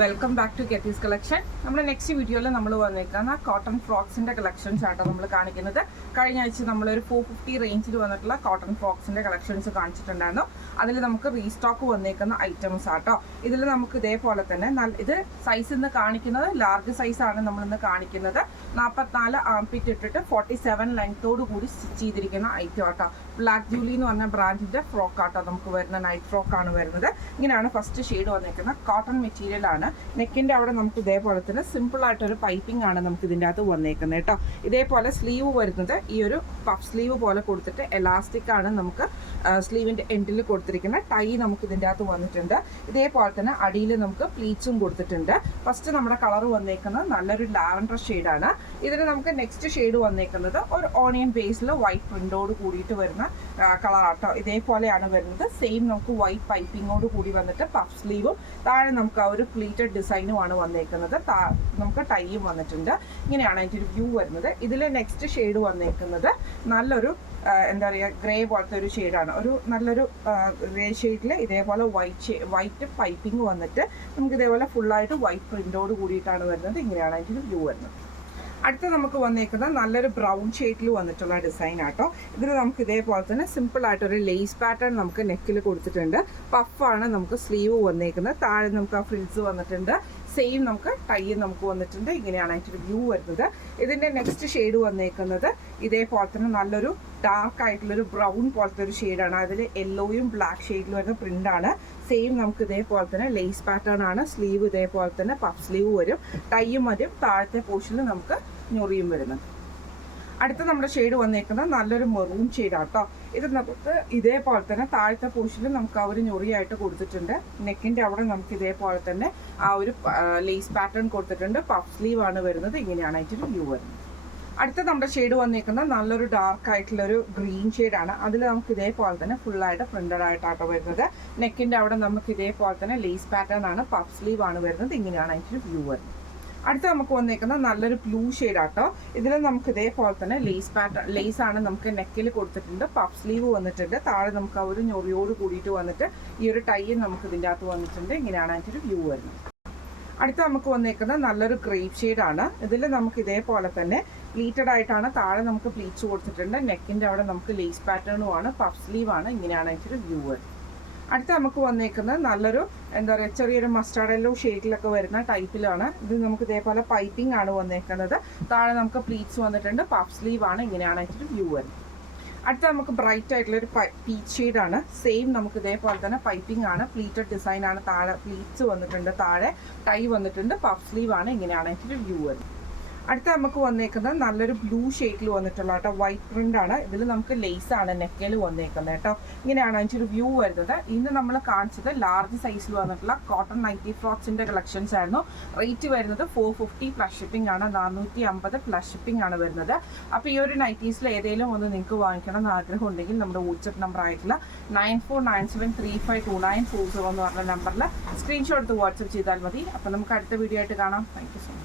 Welcome back to കെത്തീസ് collection. നമ്മുടെ next വീഡിയോയിൽ നമ്മൾ വന്നേക്കുന്ന കോട്ടൺ ഫ്രോക്സിൻ്റെ കളക്ഷൻസ് ആട്ടോ നമ്മൾ കാണിക്കുന്നത്. കഴിഞ്ഞ ആഴ്ച നമ്മളൊരു 450 റേഞ്ചിൽ വന്നിട്ടുള്ള കോട്ടൺ ഫ്രോക്സിൻ്റെ കളക്ഷൻസ് കാണിച്ചിട്ടുണ്ടായിരുന്നു. അതിൽ നമുക്ക് റീസ്റ്റോക്ക് വന്നേക്കുന്ന ഐറ്റംസ് ആട്ടോ. ഇതിൽ നമുക്ക് ഇതേപോലെ തന്നെ ഇത് സൈസ് ഇന്ന് കാണിക്കുന്നത് ലാർജ് സൈസാണ് നമ്മളിന്ന് കാണിക്കുന്നത്. 44 ആംപിറ്റ് ഇട്ടിട്ട് 47 ലെങ്ത്തോട് കൂടി സ്റ്റിച്ച് ചെയ്തിരിക്കുന്ന ഐറ്റം ആട്ടോ. ബ്ലാക്ക് ജൂലി എന്ന് പറഞ്ഞ ബ്രാൻഡിൻ്റെ ഫ്രോക്ക് ആട്ടോ നമുക്ക് വരുന്ന നൈറ്റ് ഫ്രോക്കാണ് വരുന്നത്. ഇങ്ങനെയാണ് ഫസ്റ്റ് ഷെയ്ഡ് വന്നേക്കുന്നത്. കോട്ടൺ മെറ്റീരിയൽ ആണ്. നെക്കിൻ്റെ അവിടെ നമുക്ക് ഇതേപോലെ തന്നെ സിമ്പിൾ ആയിട്ടൊരു പൈപ്പിംഗ് ആണ് നമുക്ക് ഇതിൻ്റെ അകത്ത് വന്നേക്കുന്നത് കേട്ടോ. ഇതേപോലെ സ്ലീവ് വരുന്നത് ഈ ഒരു പഫ് സ്ലീവ് പോലെ കൊടുത്തിട്ട് എലാസ്റ്റിക് ആണ് നമുക്ക് സ്ലീവിൻ്റെ എൻഡിൽ കൊടുത്തിരിക്കുന്നത്. ടൈ നമുക്ക് ഇതിൻ്റെ അകത്ത് വന്നിട്ടുണ്ട്. ഇതേപോലെ തന്നെ അടിയിൽ നമുക്ക് പ്ലീറ്റ്സും കൊടുത്തിട്ടുണ്ട്. ഫസ്റ്റ് നമ്മുടെ കളർ വന്നേക്കുന്നത് നല്ലൊരു ലാവൻഡർ ഷെയ്ഡാണ്. ഇതിന് നമുക്ക് നെക്സ്റ്റ് ഷെയ്ഡ് വന്നേക്കുന്നത് ഒരു ഓണിയൻ ബേസിൽ വൈറ്റ് പ്രിൻ്റോട് കൂടിയിട്ട് വരുന്ന കളറാട്ടോ. ഇതേപോലെയാണ് വരുന്നത്. സെയിം നമുക്ക് വൈറ്റ് പൈപ്പിങ്ങോട് കൂടി വന്നിട്ട് പഫ് സ്ലീവും താഴെ നമുക്ക് ആ ഒരു പ്ലീറ്റഡ് ഡിസൈനുമാണ് വന്നേക്കുന്നത്. നമുക്ക് ടൈയും വന്നിട്ടുണ്ട്. ഇങ്ങനെയാണ് അതിൻ്റെ ഒരു വ്യൂ വരുന്നത്. ഇതിൽ നെക്സ്റ്റ് ഷെയ്ഡ് വന്നേക്കുന്നത് നല്ലൊരു എന്താ പറയുക ഗ്രേ പോലത്തെ ഒരു ഷെയ്ഡാണ്. ഒരു നല്ലൊരു ഗ്രേ ഷെയ്ഡിൽ ഇതേപോലെ വൈറ്റ് പൈപ്പിംഗ് വന്നിട്ട് നമുക്ക് ഇതേപോലെ ഫുള്ളായിട്ട് വൈറ്റ് പ്രിൻ്റോട് കൂടിയിട്ടാണ് വരുന്നത്. ഇങ്ങനെയാണ് അതിൻ്റെ ഒരു വ്യൂ വരുന്നത്. അടുത്ത നമുക്ക് വന്നേക്കുന്നത് നല്ലൊരു ബ്രൗൺ ഷെയ്ഡിൽ വന്നിട്ടുള്ള ഡിസൈൻ ആട്ടോ. ഇതിൽ നമുക്ക് ഇതേപോലെ തന്നെ സിമ്പിൾ ആയിട്ടൊരു ലേസ് പാറ്റേൺ നമുക്ക് നെക്കിൽ കൊടുത്തിട്ടുണ്ട്. പഫാണ് നമുക്ക് സ്ലീവ് വന്നേക്കുന്നത്. താഴെ നമുക്ക് ആ ഫ്രിൽസ് വന്നിട്ടുണ്ട്. സെയിം നമുക്ക് ടൈ നമുക്ക് വന്നിട്ടുണ്ട്. ഇങ്ങനെയാണ് അതിൻ്റെ വ്യൂ വരുന്നത്. ഇതിൻ്റെ നെക്സ്റ്റ് ഷെയ്ഡ് വന്നേക്കുന്നത് ഇതേപോലെ തന്നെ നല്ലൊരു ഡാർക്ക് ആയിട്ടുള്ളൊരു ബ്രൗൺ പോലത്തെ ഒരു ഷെയ്ഡാണ്. അതിൽ യെല്ലോയും ബ്ലാക്ക് ഷെയ്ഡിൽ വരുന്ന പ്രിൻ്റാണ്. സെയിം നമുക്ക് ഇതേപോലെ തന്നെ ലേസ് പാറ്റേൺ ആണ്. സ്ലീവ് ഇതേപോലെ തന്നെ പഫ് സ്ലീവ് വരും. ടൈയും വരും. താഴത്തെ പോർഷനിൽ നമുക്ക് ഞൊറിയും വരുന്നത്. അടുത്ത നമ്മുടെ ഷെയ്ഡ് വന്നേക്കുന്നത് നല്ലൊരു മെറൂൺ ഷെയ്ഡാട്ടോ. ഇത് നമുക്ക് ഇതേപോലെ തന്നെ താഴത്തെ പോർഷനിൽ നമുക്ക് ആ ഒരു ഞൊറിയായിട്ട് കൊടുത്തിട്ടുണ്ട്. നെക്കിൻ്റെ അവിടെ നമുക്ക് ഇതേപോലെ തന്നെ ആ ഒരു ലേസ് പാറ്റേൺ കൊടുത്തിട്ടുണ്ട്. പഫ് സ്ലീവ് ആണ് വരുന്നത്. ഇങ്ങനെയാണ് അതിൻ്റെ വ്യൂ വരുന്നത്. അടുത്ത നമ്മുടെ ഷെയ്ഡ് വന്നേക്കുന്നത് നല്ലൊരു ഡാർക്ക് ആയിട്ടുള്ളൊരു ഗ്രീൻ ഷെയ്ഡാണ്. അതിൽ നമുക്ക് ഇതേപോലെ തന്നെ ഫുള്ളായിട്ട് പ്രിൻ്റഡ് ആയിട്ടാട്ടോ വരുന്നത്. നെക്കിൻ്റെ അവിടെ നമുക്ക് ഇതേപോലെ തന്നെ ലേസ് പാറ്റേൺ ആണ്. പഫ് സ്ലീവ് ആണ് വരുന്നത്. ഇങ്ങനെയാണ് അതിൻ്റെ വ്യൂ വരുന്നത്. അടുത്ത നമുക്ക് വന്നേക്കുന്നത് നല്ലൊരു ബ്ലൂ ഷെയ്ഡാട്ടോ. ഇതിൽ നമുക്ക് ഇതേപോലെ തന്നെ ലേസ് ആണ് നമുക്ക് നെക്കിൽ കൊടുത്തിട്ടുണ്ട്. പഫ് സ്ലീവ് വന്നിട്ടുണ്ട്. താഴെ നമുക്ക് ആ ഒരു ഞൊറിയോട് കൂടിയിട്ട് വന്നിട്ട് ഈ ഒരു ടൈ നമുക്ക് ഇതിൻ്റെ അകത്ത് വന്നിട്ടുണ്ട്. ഇങ്ങനെയാണ് അതിൻ്റെ ഒരു വ്യൂ വരുന്നത്. അടുത്ത നമുക്ക് വന്നേക്കുന്നത് നല്ലൊരു ഗ്രേപ്പ് ഷെയ്ഡാണ്. ഇതിൽ നമുക്ക് ഇതേപോലെ തന്നെ പ്ലീറ്റഡ് ആയിട്ടാണ്. താഴെ നമുക്ക് പ്ലീറ്റ്സ് കൊടുത്തിട്ടുണ്ട്. നെക്കിൻ്റെ അവിടെ നമുക്ക് ലേസ് പാറ്റേണുമാണ്. പഫ് സ്ലീവ് ആണ്. ഇങ്ങനെയാണ് അതിൻ്റെ ഒരു വ്യൂ വരുന്നത്. അടുത്ത നമുക്ക് വന്നേക്കുന്നത് നല്ലൊരു എന്താ പറയുക ചെറിയൊരു മസ്റ്റാർഡ് യെല്ലോ ഷെയ്ഡിലൊക്കെ വരുന്ന ടൈപ്പിലാണ്. ഇത് നമുക്ക് ഇതേപോലെ പൈപ്പിംഗ് ആണ് വന്നേക്കുന്നത്. താഴെ നമുക്ക് പ്ലീറ്റ്സ് വന്നിട്ടുണ്ട്. പഫ് സ്ലീവ് ആണ്. ഇങ്ങനെയാണ് അതിൻ്റെ വ്യൂ വരുന്നത്. അടുത്ത നമുക്ക് ബ്രൈറ്റ് ആയിട്ടുള്ളൊരു പീച്ച് ഷെയ്ഡാണ്. സെയിം നമുക്ക് ഇതേപോലെ തന്നെ പൈപ്പിംഗ് ആണ്. പ്ലീറ്റഡ് ഡിസൈൻ ആണ്. താഴെ പ്ലീറ്റ്സ് വന്നിട്ടുണ്ട്. താഴെ ടൈ വന്നിട്ടുണ്ട്. പഫ് സ്ലീവ് ആണ്. ഇങ്ങനെയാണ് അതിൻ്റെ വ്യൂ വരുന്നത്. അടുത്ത നമുക്ക് വന്നേക്കുന്നത് നല്ലൊരു ബ്ലൂ ഷെയ്ഡിൽ വന്നിട്ടുള്ള കേട്ടോ. വൈറ്റ് പ്രിൻ്റ് ആണ്. ഇതിൽ നമുക്ക് ലേസ് ആണ് നെക്കിൽ വന്നേക്കുന്നത് കേട്ടോ. ഇങ്ങനെയാണ് അതിൻ്റെ ഒരു വ്യൂ വരുന്നത്. ഇന്ന് നമ്മൾ കാണിച്ചത് ലാർജ് സൈസിൽ വന്നിട്ടുള്ള കോട്ടൺ നൈറ്റി ഫ്രോക്സിൻ്റെ കളക്ഷൻസ് ആയിരുന്നു. റേറ്റ് വരുന്നത് 450 പ്ലസ് ഷിപ്പിംഗ് ആണ്. 450 പ്ലസ് ഷിപ്പിംഗ് ആണ് വരുന്നത്. അപ്പോൾ ഈ ഒരു നൈറ്റീസിൽ ഏതെങ്കിലും ഒന്ന് നിങ്ങൾക്ക് വാങ്ങിക്കണം എന്ന് ആഗ്രഹം ഉണ്ടെങ്കിൽ നമ്മുടെ വാട്സ്ആപ്പ് നമ്പർ ആയിട്ടുള്ള 9497352940 എന്ന് പറഞ്ഞ നമ്പറിൽ സ്ക്രീൻഷോട്ട് എടുത്ത് വാട്സ്ആപ്പ് ചെയ്താൽ മതി. അപ്പോൾ നമുക്ക് അടുത്ത വീഡിയോ ആയിട്ട് കാണാം. Thank you so much.